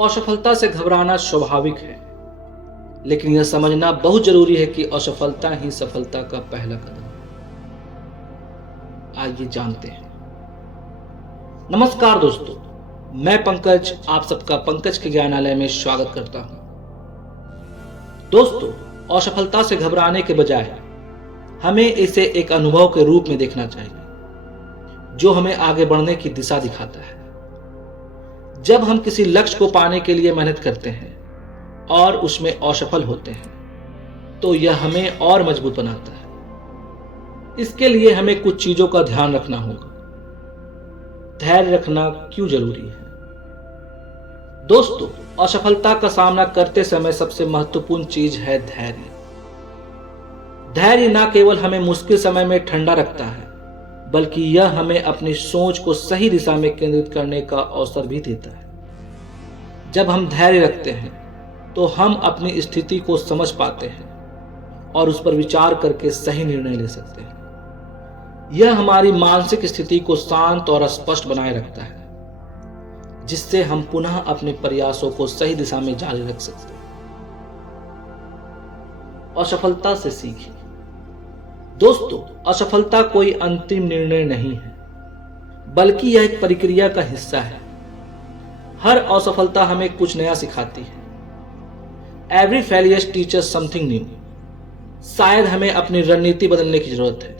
असफलता से घबराना स्वाभाविक है, लेकिन यह समझना बहुत जरूरी है कि असफलता ही सफलता का पहला कदम है। आइए जानते हैं। नमस्कार दोस्तों, मैं पंकज आप सबका पंकज के ज्ञानालय में स्वागत करता हूं। दोस्तों, असफलता से घबराने के बजाय हमें इसे एक अनुभव के रूप में देखना चाहिए, जो हमें आगे बढ़ने की दिशा दिखाता है। जब हम किसी लक्ष्य को पाने के लिए मेहनत करते हैं और उसमें असफल होते हैं, तो यह हमें और मजबूत बनाता है। इसके लिए हमें कुछ चीजों का ध्यान रखना होगा। धैर्य रखना क्यों जरूरी है? दोस्तों, असफलता का सामना करते समय सबसे महत्वपूर्ण चीज है धैर्य। धैर्य न केवल हमें मुश्किल समय में ठंडा रखता है, बल्कि यह हमें अपनी सोच को सही दिशा में केंद्रित करने का अवसर भी देता है। जब हम धैर्य रखते हैं तो हम अपनी स्थिति को समझ पाते हैं और उस पर विचार करके सही निर्णय ले सकते हैं। यह हमारी मानसिक स्थिति को शांत और स्पष्ट बनाए रखता है, जिससे हम पुनः अपने प्रयासों को सही दिशा में जारी रख सकते हैं। असफलता से सीखें। दोस्तों, असफलता कोई अंतिम निर्णय नहीं है, बल्कि यह एक प्रक्रिया का हिस्सा है। हर असफलता हमें कुछ नया सिखाती है। Every failure teachers something new. शायद हमें अपनी रणनीति बदलने की जरूरत है,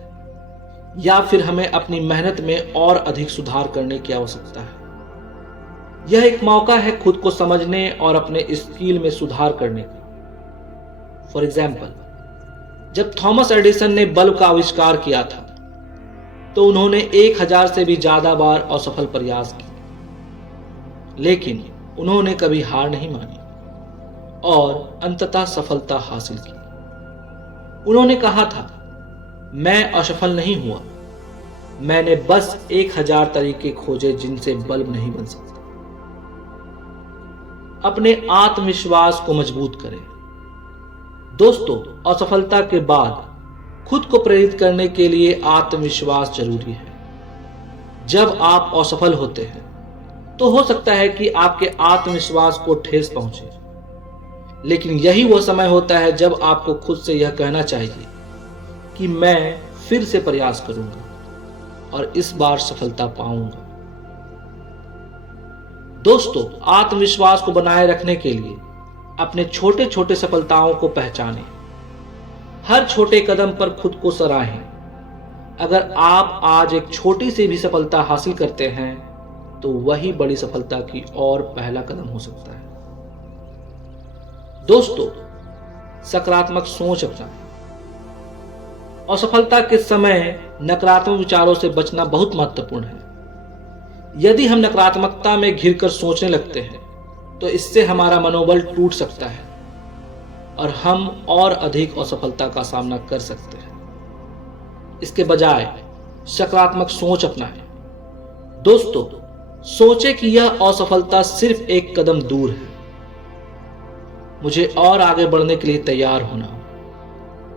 या फिर हमें अपनी मेहनत में और अधिक सुधार करने की आवश्यकता है। यह एक मौका है खुद को समझने और अपने स्किल में सुधार करने का। फॉर एग्जाम्पल, जब थॉमस एडिसन ने बल्ब का आविष्कार किया था, तो उन्होंने 1000 से भी ज्यादा बार असफल प्रयास किए, लेकिन उन्होंने कभी हार नहीं मानी और अंततः सफलता हासिल की। उन्होंने कहा था, मैं असफल नहीं हुआ, मैंने बस 1000 तरीके खोजे जिनसे बल्ब नहीं बन सकता। अपने आत्मविश्वास को मजबूत करें। दोस्तों, असफलता के बाद खुद को प्रेरित करने के लिए आत्मविश्वास जरूरी है। जब आप असफल होते हैं तो हो सकता है कि आपके आत्मविश्वास को ठेस पहुंचे, लेकिन यही वह समय होता है जब आपको खुद से यह कहना चाहिए कि मैं फिर से प्रयास करूंगा और इस बार सफलता पाऊंगा। दोस्तों, आत्मविश्वास को बनाए रखने के लिए अपने छोटे छोटे सफलताओं को पहचानें। हर छोटे कदम पर खुद को सराहें। अगर आप आज एक छोटी सी भी सफलता हासिल करते हैं, तो वही बड़ी सफलता की ओर पहला कदम हो सकता है। दोस्तों, सकारात्मक सोच अपनाएं। असफलता के समय नकारात्मक विचारों से बचना बहुत महत्वपूर्ण है। यदि हम नकारात्मकता में घिरकर सोचने लगते हैं, तो इससे हमारा मनोबल टूट सकता है और हम और अधिक असफलता का सामना कर सकते हैं। इसके बजाय सकारात्मक सोच अपनाएं। दोस्तों, सोचें कि यह असफलता सिर्फ एक कदम दूर है, मुझे और आगे बढ़ने के लिए तैयार होना हो।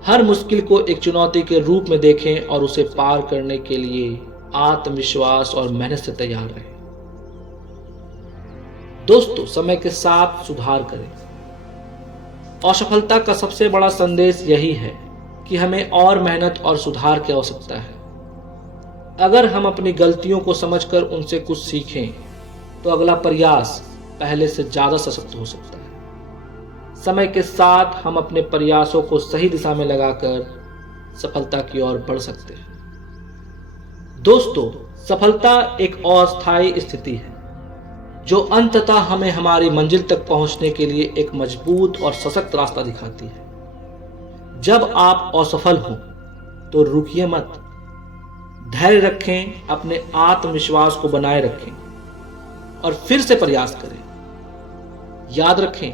हर मुश्किल को एक चुनौती के रूप में देखें और उसे पार करने के लिए आत्मविश्वास और मेहनत से तैयार रहें। दोस्तों, समय के साथ सुधार करें। असफलता का सबसे बड़ा संदेश यही है कि हमें और मेहनत और सुधार की आवश्यकता है। अगर हम अपनी गलतियों को समझकर उनसे कुछ सीखें, तो अगला प्रयास पहले से ज्यादा सशक्त हो सकता है। समय के साथ हम अपने प्रयासों को सही दिशा में लगाकर सफलता की ओर बढ़ सकते हैं। दोस्तों, सफलता एक अस्थायी स्थिति है, जो अंततः हमें हमारी मंजिल तक पहुंचने के लिए एक मजबूत और सशक्त रास्ता दिखाती है। जब आप असफल हों, तो रुकिए मत। धैर्य रखें, अपने आत्मविश्वास को बनाए रखें और फिर से प्रयास करें। याद रखें,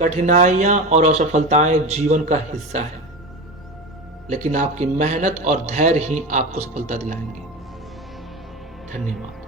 कठिनाइयां और असफलताएं जीवन का हिस्सा है, लेकिन आपकी मेहनत और धैर्य ही आपको सफलता दिलाएंगे। धन्यवाद।